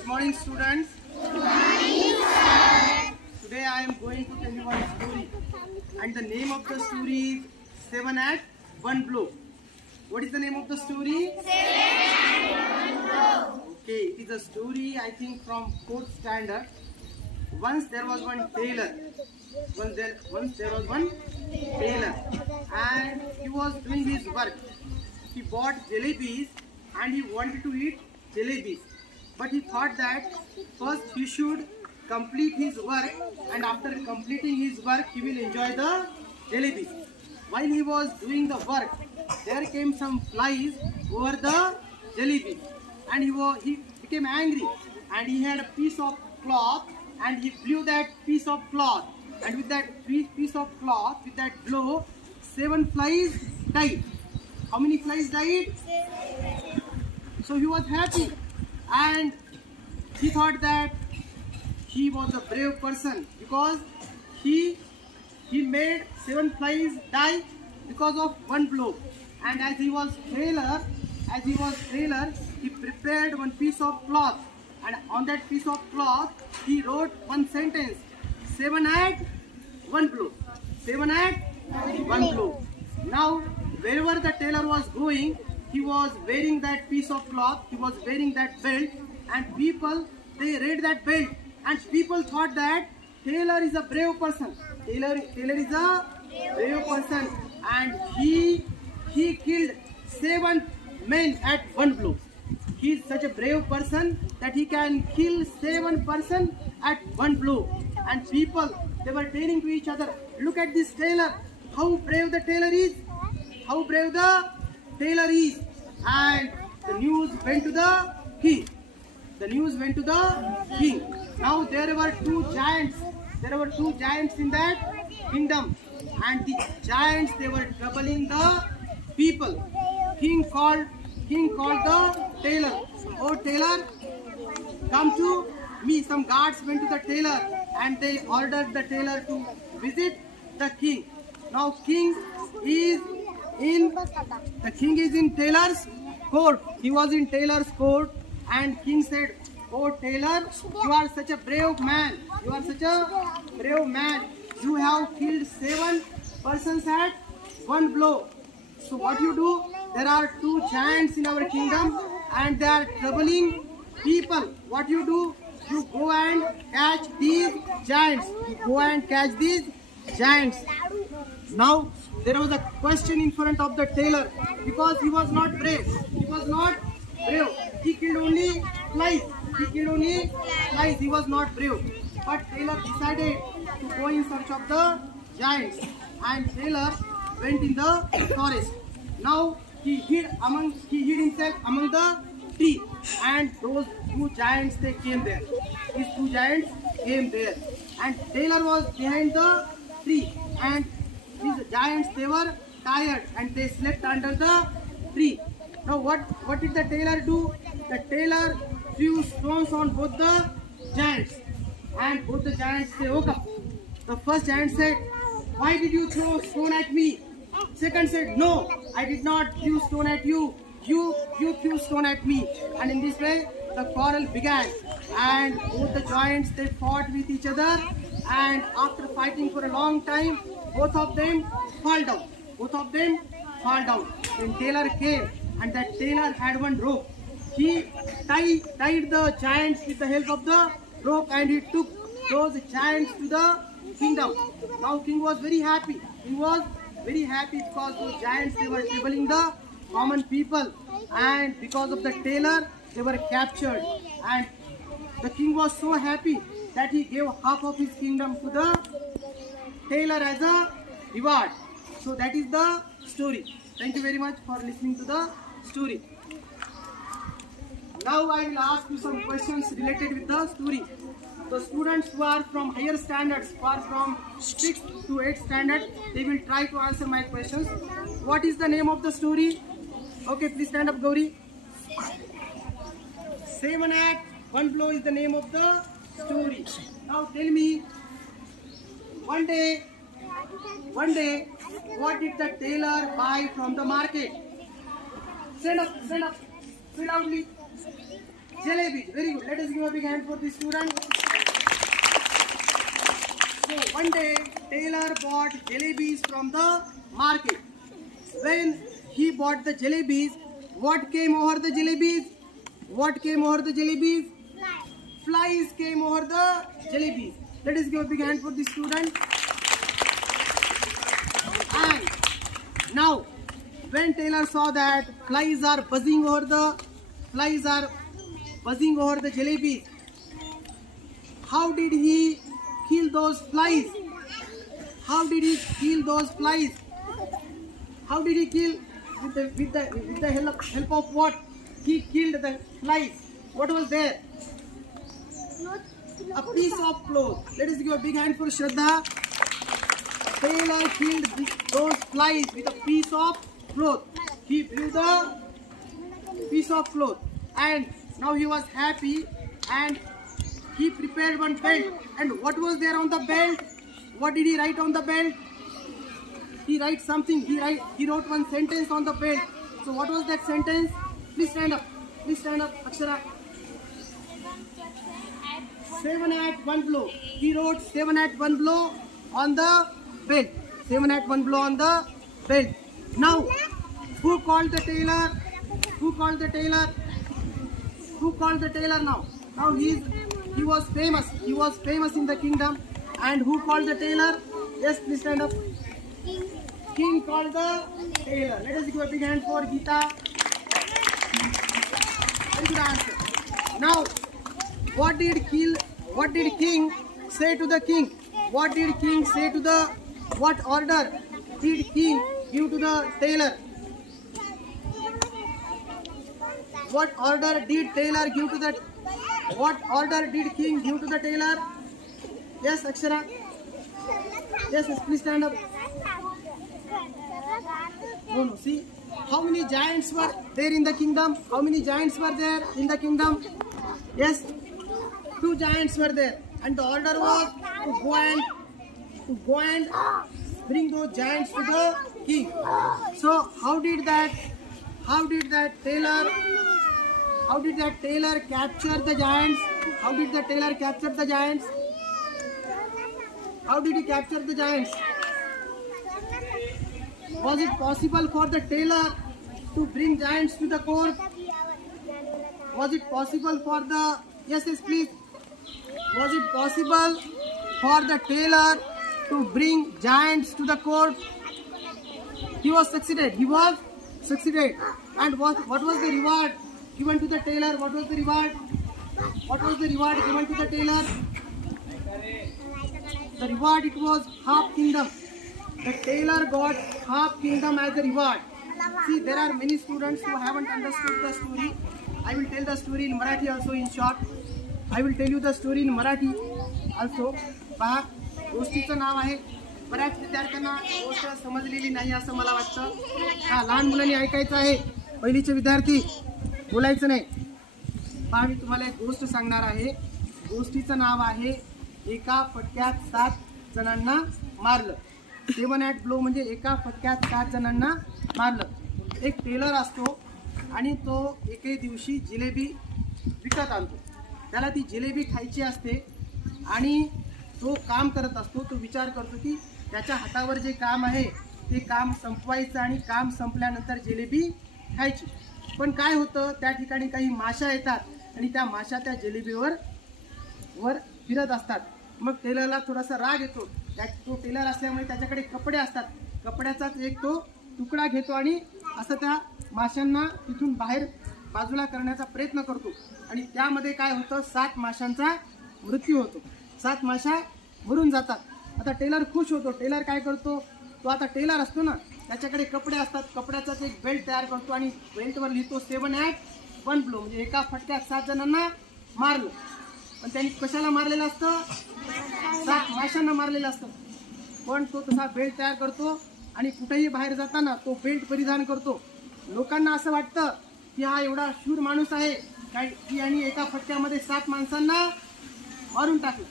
Good morning, students. Good morning, sir. Today I am going to tell you one story, and the name of the story is Seven at One Blow. What is the name of the story? Seven at One Blow. Okay, it is a story I think from 4th standard. Once there was one tailor. Once there was one tailor, and he was doing his work. He bought jalebis and he wanted to eat jalebis. But he thought that first he should complete his work, and after completing his work he will enjoy the jalebis. While he was doing the work, there came some flies over the jalebis, and he became angry, and he had a piece of cloth and he blew that piece of cloth, and with that piece of cloth, with that blow, 7 flies died. How many flies died? So he was happy, and he thought that he was a brave person because he made 7 flies die because of one blow. And as he was tailor, he prepared one piece of cloth, and on that piece of cloth he wrote one sentence: 7 at one blow. 7 at one blow. Now, wherever the tailor was going, he was wearing that piece of cloth, he was wearing that belt, and people, they read that belt, and people thought that tailor is a brave person. Tailor is a brave person, and he killed 7 men at one blow. He is such a brave person that he can kill 7 persons at one blow. And people, they were telling to each other, look at this tailor, how brave the tailor is, how brave the tailor is. And the news went to the king. The news went to the king. Now there were 2 giants. There were 2 giants in that kingdom, and the giants, they were troubling the people. King called the tailor. Oh tailor, come to me. Some guards went to the tailor and they ordered the tailor to visit the king. Now king is in tailor's court. He was in tailor's court, and king said, oh tailor, you are such a brave man. You are such a brave man. You have killed 7 persons at one blow. So what you do? There are 2 giants in our kingdom and they are troubling people. What you do? You go and catch these giants. You go and catch these giants. Now there was a question in front of the tailor because he was not brave. He was not brave. He killed only flies. He was not brave. But tailor decided to go in search of the giants, and tailor went in the forest. Now he hid himself among the tree, and those 2 giants, they came there. These 2 giants came there, and tailor was behind the tree, and these giants, they were tired and they slept under the tree. Now what did the tailor do? The tailor threw stones on both the giants, and both the giants, they woke up. The first giant said, why did you throw a stone at me? Second said, no, I did not throw stone at you. You threw stone at me. And in this way, the quarrel began. And both the giants, they fought with each other. And after fighting for a long time, both of them fall down. Then tailor came, and that tailor had one rope. He tied the giants with the help of the rope, and he took those giants to the kingdom. Now king was very happy. Because those giants, they were troubling the common people, and because of the tailor, they were captured. And the king was so happy that he gave half of his kingdom to the tailor as a reward. So that is the story. Thank you very much for listening to the story. Now I will ask you some questions related with the story. The students who are from higher standards, who are from 6th to 8th standard, they will try to answer my questions. What is the name of the story? Okay, please stand up, Gauri. 7 at one blow is the name of the story. Now tell me, one day, what did the tailor buy from the market? Stand up, say loudly. Jalebis. Very good. Let us give a big hand for the student. So one day Taylor bought jalebis from the market. When he bought the jalebis, what came over the jalebis? What came over the jalebis? Flies came over the jalebis. Let us give a big hand for the student. And now, when Taylor saw that flies are buzzing over the jalebis, how did he kill those flies? How did he kill those flies? How did he kill? With the help of what? He killed the flies. What was there? A piece of cloth. Let us give a big hand for Shraddha. Taylor killed those flies with a piece of cloth. He blew the piece of cloth, and now he was happy, and he prepared one belt. And what was there on the belt? What did he write on the belt? He write something. He wrote one sentence on the belt. So what was that sentence? Please stand up. Please stand up, Akshara. 7 at 1 blow. He wrote 7 at 1 blow on the belt. 7 at 1 blow on the belt. Now, who called the tailor? Who called the tailor? Who called the tailor now? Now he was famous. He was famous in the kingdom. And who called the tailor? Yes, please stand up. King called the tailor. Let us give a big hand for Geeta. Very good answer. Now, what did king say to the king? What did king say to the? What order did king give to the tailor? What order did tailor give to the? What order did king give to the tailor? Yes, Akshara. Yes, please stand up. No. See, how many giants were there in the kingdom? How many giants were there in the kingdom? Yes, 2 giants were there, and the order was to go and bring those giants to the king. So how did that tailor capture the giants? How did the tailor capture the giants? How did he capture the giants? Was it possible for the tailor to bring giants to the court? Was it possible for the... Yes, please. Was it possible for the tailor to bring giants to the court? He was succeeded. And what was the reward given to the tailor? What was the reward? What was the reward given to the tailor? The reward, it was half kingdom. The tailor got half kingdom as a reward. See, there are many students who haven't understood the story. I will tell the story in Marathi also in short. I will tell you the story in Marathi also. पहा, गोष्टीचं नाव आहे. बऱ्याच विद्यार्थ्यांना गोष्ट समजलेली नाही असं मला वाटतं. हा, लहान मुलांनी ऐकायचं आहे. पहिलीचे विद्यार्थी बोलायचं नाही. पहा, मी तुम्हाला एक गोष्ट सांगणार आहे. गोष्टीचं नाव आहे एका फटक्यात 7 जणांना मारलं. 7 at blow म्हणजे एका फटक्यात 7 जणांना मारलं. एक टेलर असतो आणि तो एके दिवशी जिलेबी विकत आणतो. त्याला ती जिलेबी खायची असते आणि तो काम करत असतो. तो विचार करतो की त्याच्या हातावर जे काम आहे ते काम संपवायचं आणि काम संपल्यानंतर जिलेबी खायची. पण काय होतं, त्या ठिकाणी काही माशा येतात आणि त्या माशा त्या जिलेबीवर फिरत असतात. मग टेलरला थोडासा राग येतो. तो टेलर असल्यामुळे त्याच्याकडे कपडे असतात. कपड्याचाच एक तो तुकडा घेतो आणि असं त्या माशांना तिथून बाहेर बाजूला करण्याचा प्रयत्न करतो. आणि त्यामध्ये काय होतं, 7 माशांचा मृत्यू होतो. 7 माशा मरून जातात. आता टेलर खुश होतो. टेलर काय करतो, तो आता टेलर असतो ना, त्याच्याकडे कपडे असतात. कपड्याचाच एक बेल्ट तयार करतो आणि बेल्टवर लिहितो 7 at 1 blow म्हणजे एका फटक्यात 7 जणांना मारलं. पण त्यांनी कशाला मारलेलं असतं, 7 माशांना मारलेलं असतं. पण तो तसा बेल्ट तयार करतो आणि कुठेही बाहेर जाताना तो बेल्ट परिधान करतो. लोकांना असं वाटतं की हा एवढा शूर माणूस आहे की यांनी एका फटक्यामध्ये 7 माणसांना मारून टाकलं.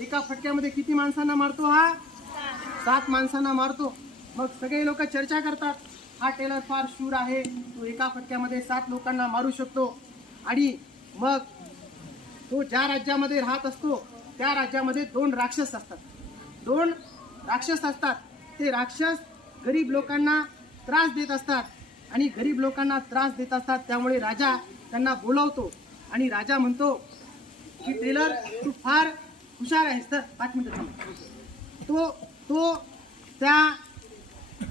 एका फटक्यामध्ये किती माणसांना मारतो हा, 7 माणसांना मारतो. मग सगळे लोक चर्चा करतात, हा टेलर फार शूर आहे, तो एका फटक्यामध्ये 7 लोकांना मारू शकतो. आणि मग तो ज्या राज्यामध्ये राहत असतो त्या राज्यामध्ये दोन राक्षस असतात. ते राक्षस गरीब लोकांना त्रास देत असतात आणि गरीब लोकांना त्रास देत असतात. त्यामुळे राजा त्यांना बोलवतो आणि राजा म्हणतो की टेलर तू फार हुशार आहेस. तर 5 मिनिटं थांब. तो त्या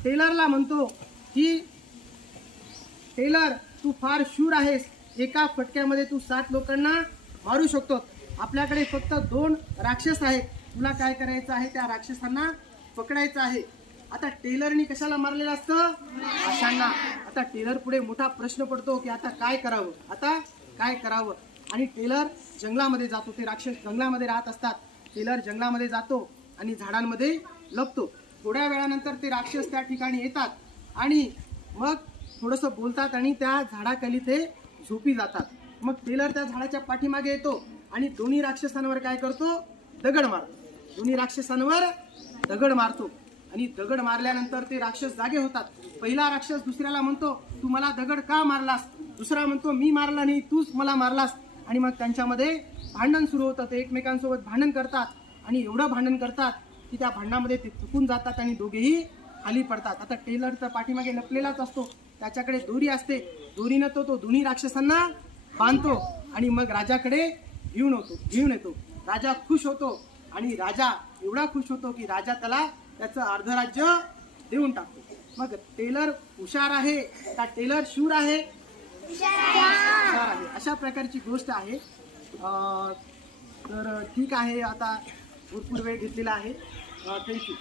टेलरला म्हणतो की टेलर तू फार शूर आहेस, एका फटक्यामध्ये तू 7 लोकांना मारू शकतो. आपल्याकडे फक्त 2 राक्षस आहेत, तुला काय करायचं आहे, त्या राक्षसांना पकडायचं आहे. आता टेलरनी कशाला मारलेलं असतं? माशांना. आता टेलर पुढे मोठा प्रश्न पडतो की आता काय करावं. आणि टेलर जंगलामध्ये जातो. ते राक्षस जंगलामध्ये राहत असतात. टेलर जंगलामध्ये जातो आणि झाडांमध्ये लपतो. थोड्या वेळानंतर ते राक्षस त्या ठिकाणी येतात आणि मग थोडंसं बोलतात आणि त्या झाडाखाली ते झोपी जातात. मग टेलर त्या झाडाच्या पाठीमागे येतो आणि दोन्ही राक्षसांवर काय करतो? दगड मारतो. आणि दगड मारल्यानंतर ते राक्षस जागे होतात. पहिला राक्षस दुसऱ्याला म्हणतो तू मला दगड का मारलास? दुसरा म्हणतो मी मारला नाही, तूच मला मारलास. आणि मग त्यांच्यामध्ये भांडण सुरू होतं. ते एकमेकांसोबत भांडण करतात आणि एवढं भांडण करतात की त्या भांडणामध्ये ते चुकून जातात आणि दोघेही खाली पडतात. आता टेलर तर पाठीमागे लपलेलाच असतो, त्याच्याकडे दोरी असते. दोरीनं तो दोन्ही राक्षसांना बांधतो आणि मग राजाकडे घेऊन येतो. राजा खुश होतो आणि राजा एवढा खुश होतो की राजा त्याला त्याचं अर्ध राज्य देऊन टाकतो. मग टेलर हुशार आहे का टेलर शूर आहे? हुशार आहे. अशा प्रकारची गोष्ट आहे. तर ठीक आहे, आता भरपूर वेळ घेतलेला आहे. थँक्यू.